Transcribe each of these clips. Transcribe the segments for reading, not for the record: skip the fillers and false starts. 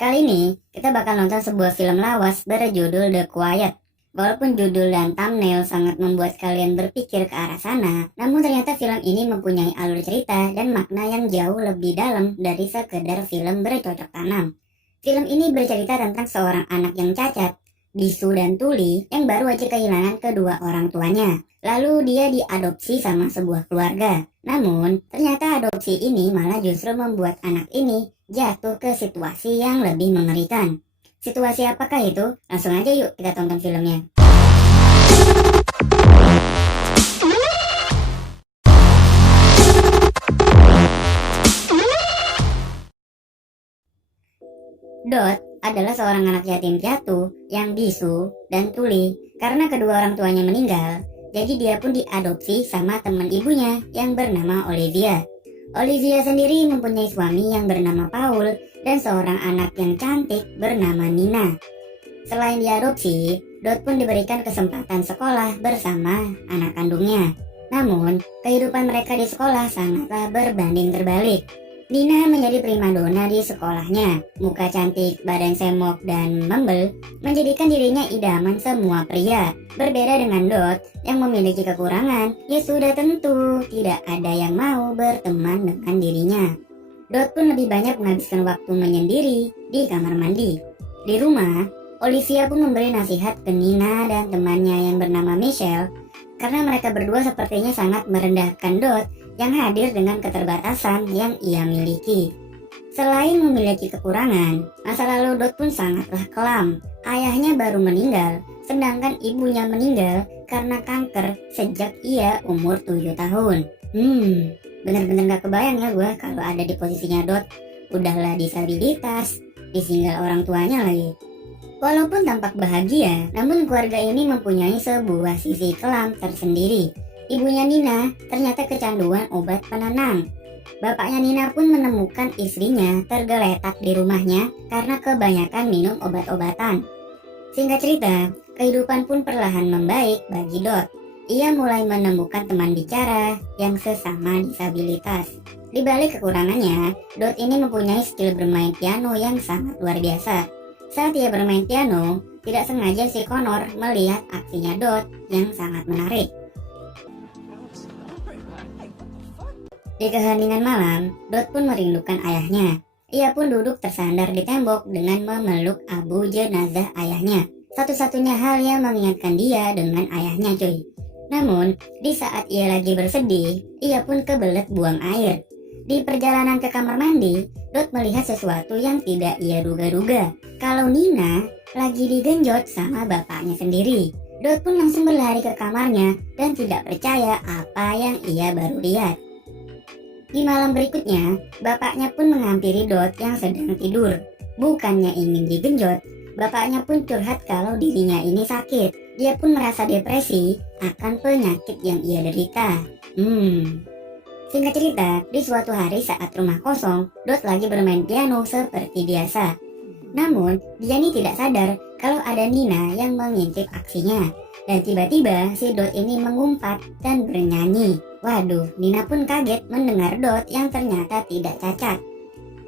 Kali ini kita bakal nonton sebuah film lawas berjudul The Quiet. Walaupun judul dan thumbnail sangat membuat kalian berpikir ke arah sana, namun ternyata film ini mempunyai alur cerita dan makna yang jauh lebih dalam dari sekedar film bercocok tanam. Film ini bercerita tentang seorang anak yang cacat, bisu dan tuli, yang baru aja kehilangan kedua orang tuanya. Lalu dia diadopsi sama sebuah keluarga. Namun, ternyata adopsi ini malah justru membuat anak ini jatuh ke situasi yang lebih mengerikan. Situasi apakah itu? Langsung aja yuk kita tonton filmnya. Dot adalah seorang anak yatim piatu yang bisu dan tuli karena kedua orang tuanya meninggal. Jadi dia pun diadopsi sama teman ibunya yang bernama Olivia. Olivia sendiri mempunyai suami yang bernama Paul dan seorang anak yang cantik bernama Nina. Selain diadopsi, Dot pun diberikan kesempatan sekolah bersama anak kandungnya. Namun, kehidupan mereka di sekolah sangatlah berbanding terbalik. Nina menjadi primadona di sekolahnya. Muka cantik, badan semok, dan membel menjadikan dirinya idaman semua pria. Berbeda dengan Dot yang memiliki kekurangan, ya sudah tentu tidak ada yang mau berteman dengan dirinya. Dot pun lebih banyak menghabiskan waktu menyendiri di kamar mandi. Di rumah, Olivia pun memberi nasihat ke Nina dan temannya yang bernama Michelle karena mereka berdua sepertinya sangat merendahkan Dot yang hadir dengan keterbatasan yang ia miliki. Selain memiliki kekurangan, masa lalu Dot pun sangatlah kelam. Ayahnya baru meninggal, sedangkan ibunya meninggal karena kanker sejak ia umur 7 tahun. Bener-bener gak kebayang ya gue kalau ada di posisinya Dot. Udahlah disabilitas, ditinggal orang tuanya lagi. Walaupun tampak bahagia, namun keluarga ini mempunyai sebuah sisi kelam tersendiri. Ibunya Nina ternyata kecanduan obat penenang. Bapaknya Nina pun menemukan istrinya tergeletak di rumahnya karena kebanyakan minum obat-obatan. Singkat cerita, kehidupan pun perlahan membaik bagi Dot. Ia mulai menemukan teman bicara yang sesama disabilitas. Di balik kekurangannya, Dot ini mempunyai skill bermain piano yang sangat luar biasa. Saat ia bermain piano, tidak sengaja si Connor melihat aksinya Dot yang sangat menarik. Di keheningan malam, Dot pun merindukan ayahnya. Ia pun duduk tersandar di tembok dengan memeluk abu jenazah ayahnya. Satu-satunya hal yang mengingatkan dia dengan ayahnya cuy. Namun, di saat ia lagi bersedih, ia pun kebelet buang air. Di perjalanan ke kamar mandi, Dot melihat sesuatu yang tidak ia duga-duga. Kalau Nina lagi digenjot sama bapaknya sendiri. Dot pun langsung berlari ke kamarnya dan tidak percaya apa yang ia baru lihat. Di malam berikutnya, bapaknya pun menghampiri Dot yang sedang tidur. Bukannya ingin digenjot, bapaknya pun curhat kalau dirinya ini sakit. Dia pun merasa depresi akan penyakit yang ia derita. Singkat cerita, di suatu hari saat rumah kosong, Dot lagi bermain piano seperti biasa. Namun, dia ini tidak sadar kalau ada Nina yang mengintip aksinya. Dan tiba-tiba si Dot ini mengumpat dan bernyanyi. Waduh, Nina pun kaget mendengar Dot yang ternyata tidak cacat.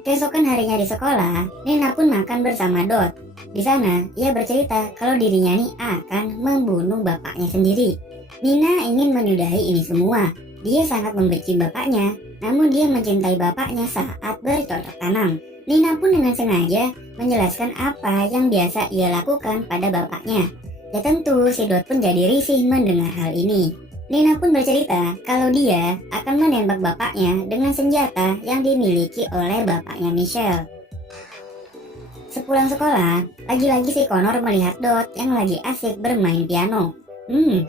Keesokan harinya di sekolah, Nina pun makan bersama Dot. Di sana, ia bercerita kalau dirinya ini akan membunuh bapaknya sendiri. Nina ingin menyudahi ini semua. Dia sangat membenci bapaknya, namun dia mencintai bapaknya saat bercocok tanam. Nina pun dengan sengaja menjelaskan apa yang biasa ia lakukan pada bapaknya. Ya tentu si Dot pun jadi risih mendengar hal ini. Nina pun bercerita kalau dia akan menembak bapaknya dengan senjata yang dimiliki oleh bapaknya Michelle. Sepulang sekolah, lagi-lagi si Connor melihat Dot yang lagi asik bermain piano.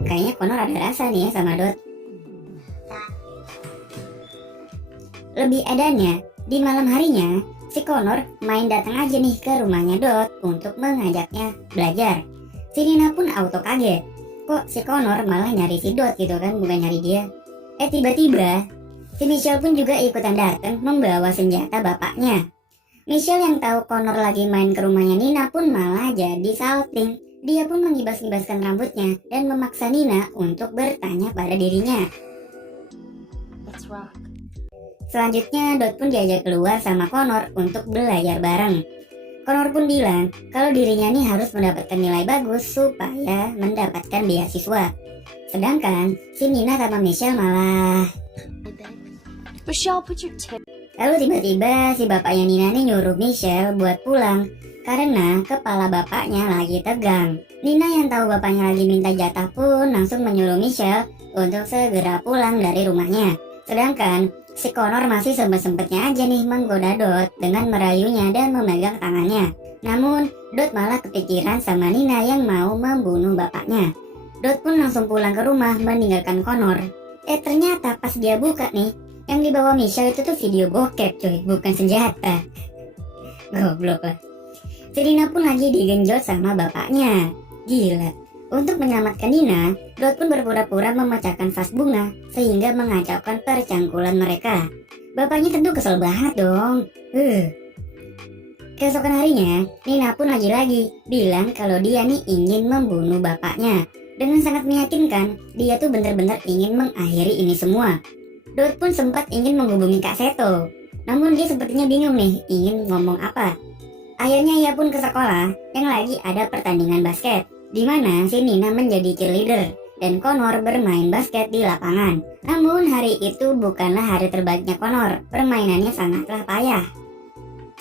Kayaknya Connor ada rasa nih ya sama Dot. Lebih edannya, di malam harinya, si Connor main datang aja nih ke rumahnya Dot untuk mengajaknya belajar. Si Nina pun auto kaget. Kok si Connor malah nyari si Dot gitu kan, bukan nyari dia. Tiba-tiba, si Michelle pun juga ikutan datang membawa senjata bapaknya. Michelle yang tahu Connor lagi main ke rumahnya Nina pun malah jadi salting. Dia pun mengibas-ibaskan rambutnya dan memaksa Nina untuk bertanya pada dirinya. Let's rock. Selanjutnya Dot pun diajak keluar sama Connor untuk belajar bareng. Connor pun bilang kalau dirinya nih harus mendapatkan nilai bagus supaya mendapatkan beasiswa. Sedangkan si Nina sama Michelle malah... Michelle, put your tip. Lalu tiba-tiba si bapaknya Nina nih nyuruh Michelle buat pulang karena kepala bapaknya lagi tegang. Nina yang tahu bapaknya lagi minta jatah pun langsung menyuruh Michelle untuk segera pulang dari rumahnya. Sedangkan si Connor masih sempet-sempetnya aja nih menggoda Dot dengan merayunya dan memegang tangannya. Namun Dot malah kepikiran sama Nina yang mau membunuh bapaknya. Dot pun langsung pulang ke rumah meninggalkan Connor. Ternyata pas dia buka nih, yang dibawa Michelle itu tuh video bokep cuy, bukan senjata. Goblok lah. Si Nina pun lagi digenjot sama bapaknya. Gila. Untuk menyelamatkan Nina, Dot pun berpura-pura memecahkan vas bunga sehingga mengacaukan percangkulan mereka. Bapaknya tentu kesel banget dong. Keesokan harinya, Nina pun lagi-lagi bilang kalau dia nih ingin membunuh bapaknya. Dengan sangat meyakinkan, dia tuh bener-bener ingin mengakhiri ini semua. Dot pun sempat ingin menghubungi Kak Seto, namun dia sepertinya bingung nih ingin ngomong apa. Akhirnya ia pun ke sekolah yang lagi ada pertandingan basket, di mana si Nina menjadi cheerleader dan Connor bermain basket di lapangan. Namun hari itu bukanlah hari terbaiknya Connor, permainannya sangatlah payah.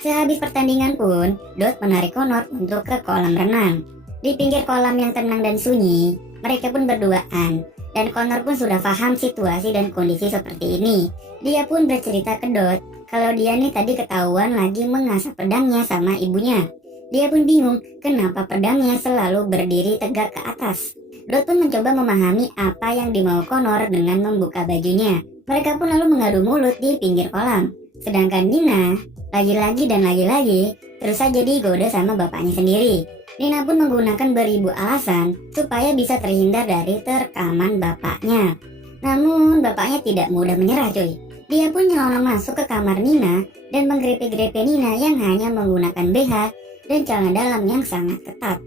Sehabis pertandingan pun, Dot menarik Connor untuk ke kolam renang. Di pinggir kolam yang tenang dan sunyi, mereka pun berduaan. Dan Connor pun sudah paham situasi dan kondisi seperti ini. Dia pun bercerita ke Dot kalau dia nih tadi ketahuan lagi mengasah pedangnya sama ibunya. Dia pun bingung kenapa pedangnya selalu berdiri tegak ke atas. Dot pun mencoba memahami apa yang dimau Connor dengan membuka bajunya. Mereka pun lalu mengadu mulut di pinggir kolam. Sedangkan Nina lagi-lagi dan lagi-lagi terus saja digoda sama bapaknya sendiri. Nina pun menggunakan beribu alasan supaya bisa terhindar dari terkaman bapaknya. Namun bapaknya tidak mudah menyerah cuy. Dia pun nyelonong masuk ke kamar Nina dan menggrepe-grepe Nina yang hanya menggunakan BH dan celana dalam yang sangat ketat.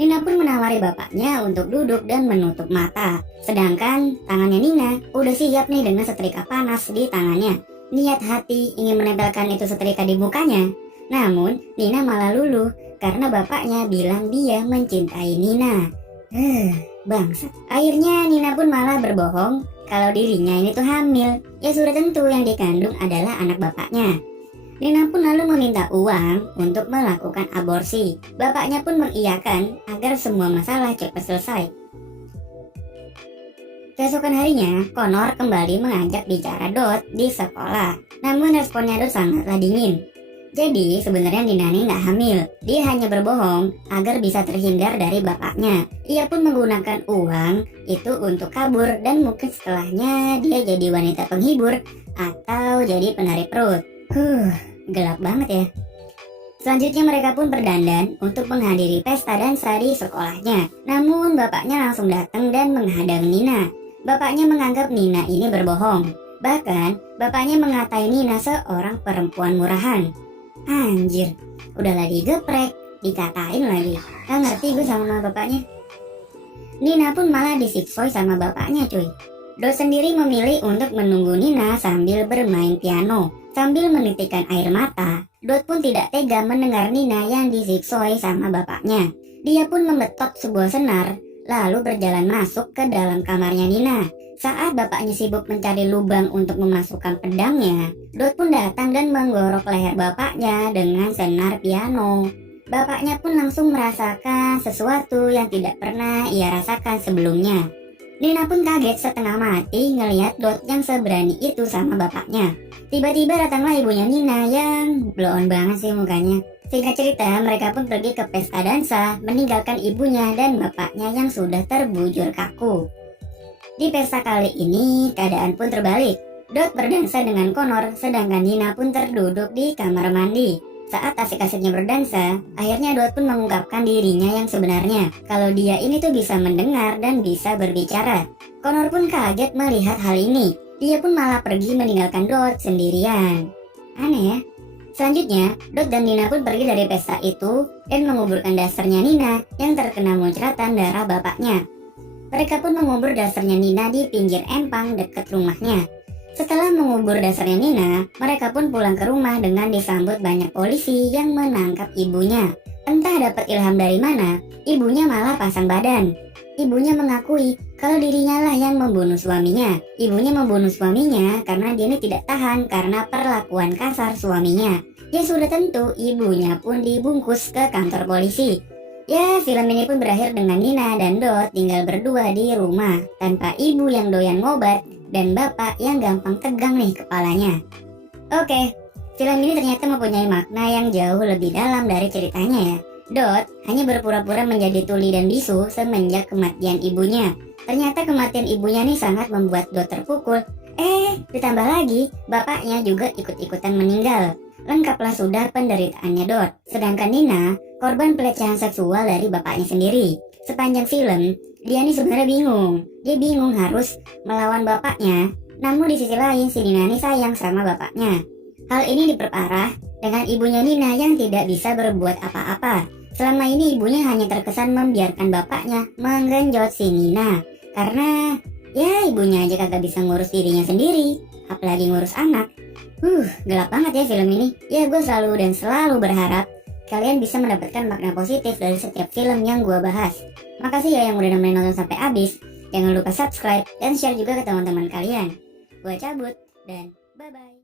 Nina pun menawari bapaknya untuk duduk dan menutup mata. Sedangkan tangannya Nina udah siap nih dengan setrika panas di tangannya. Niat hati ingin menempelkan itu setrika di mukanya. Namun Nina malah luluh karena bapaknya bilang dia mencintai Nina. Bangsat. Akhirnya Nina pun malah berbohong kalau dirinya ini tuh hamil. Ya sudah tentu yang dikandung adalah anak bapaknya. Nina pun lalu meminta uang untuk melakukan aborsi. Bapaknya pun mengiyakan agar semua masalah cepat selesai. Keesokan harinya, Connor kembali mengajak bicara Dot di sekolah. Namun responnya Dot sangatlah dingin. Jadi sebenarnya Nina ini nggak hamil. Dia hanya berbohong agar bisa terhindar dari bapaknya. Ia pun menggunakan uang itu untuk kabur dan mungkin setelahnya dia jadi wanita penghibur atau jadi penari perut. Gelap banget ya. Selanjutnya mereka pun berdandan untuk menghadiri pesta dansa di sekolahnya. Namun bapaknya langsung datang dan menghadang Nina. Bapaknya menganggap Nina ini berbohong. Bahkan bapaknya mengatai Nina seorang perempuan murahan. Anjir, udahlah digeprek, dikatain lagi. Gak ngerti gue sama bapaknya. Nina pun malah disiksoi sama bapaknya cuy. Dot sendiri memilih untuk menunggu Nina sambil bermain piano. Sambil menitikkan air mata, Dot pun tidak tega mendengar Nina yang disiksoi sama bapaknya. Dia pun membetot sebuah senar, lalu berjalan masuk ke dalam kamarnya Nina. Saat bapaknya sibuk mencari lubang untuk memasukkan pedangnya, Dot pun datang dan menggorok leher bapaknya dengan senar piano. Bapaknya pun langsung merasakan sesuatu yang tidak pernah ia rasakan sebelumnya. Nina pun kaget setengah mati ngelihat Dot yang seberani itu sama bapaknya. Tiba-tiba datanglah ibunya Nina yang blow on banget sih mukanya. Singkat cerita, mereka pun pergi ke pesta dansa, meninggalkan ibunya dan bapaknya yang sudah terbujur kaku. Di pesta kali ini, keadaan pun terbalik. Dot berdansa dengan Connor, sedangkan Nina pun terduduk di kamar mandi. Saat asik-asiknya berdansa, akhirnya Dot pun mengungkapkan dirinya yang sebenarnya. Kalau dia ini tuh bisa mendengar dan bisa berbicara. Connor pun kaget melihat hal ini. Dia pun malah pergi meninggalkan Dot sendirian. Aneh ya. Selanjutnya, Dot dan Nina pun pergi dari pesta itu dan menguburkan dasarnya Nina yang terkena muncratan darah bapaknya. Mereka pun mengubur dasarnya Nina di pinggir empang dekat rumahnya. Setelah mengubur dasarnya Nina, mereka pun pulang ke rumah dengan disambut banyak polisi yang menangkap ibunya. Entah dapat ilham dari mana, ibunya malah pasang badan. Ibunya mengakui kalau dirinya lah yang membunuh suaminya. Ibunya membunuh suaminya karena dia ini tidak tahan karena perlakuan kasar suaminya. Ya sudah tentu, ibunya pun dibungkus ke kantor polisi. Ya, film ini pun berakhir dengan Nina dan Dot tinggal berdua di rumah tanpa ibu yang doyan ngobat dan bapak yang gampang tegang nih kepalanya. Oke, film ini ternyata mempunyai makna yang jauh lebih dalam dari ceritanya ya. Dot hanya berpura-pura menjadi tuli dan bisu semenjak kematian ibunya. Ternyata kematian ibunya nih sangat membuat Dot terpukul. Ditambah lagi, bapaknya juga ikut-ikutan meninggal. Lengkaplah sudah penderitaannya Dot. Sedangkan Nina, korban pelecehan seksual dari bapaknya sendiri. Sepanjang film, dia nih sebenarnya bingung. Dia bingung harus melawan bapaknya. Namun di sisi lain, si Nina nih sayang sama bapaknya. Hal ini diperparah dengan ibunya Nina yang tidak bisa berbuat apa-apa. Selama ini ibunya hanya terkesan membiarkan bapaknya menggenjot si Nina. Karena ya ibunya aja kagak bisa ngurus dirinya sendiri, apalagi ngurus anak. Gelap banget ya film ini. Ya gue selalu berharap kalian bisa mendapatkan makna positif dari setiap film yang gue bahas. Makasih ya yang udah nemenin nonton sampai habis. Jangan lupa subscribe dan share juga ke teman-teman kalian. Gue cabut dan bye-bye.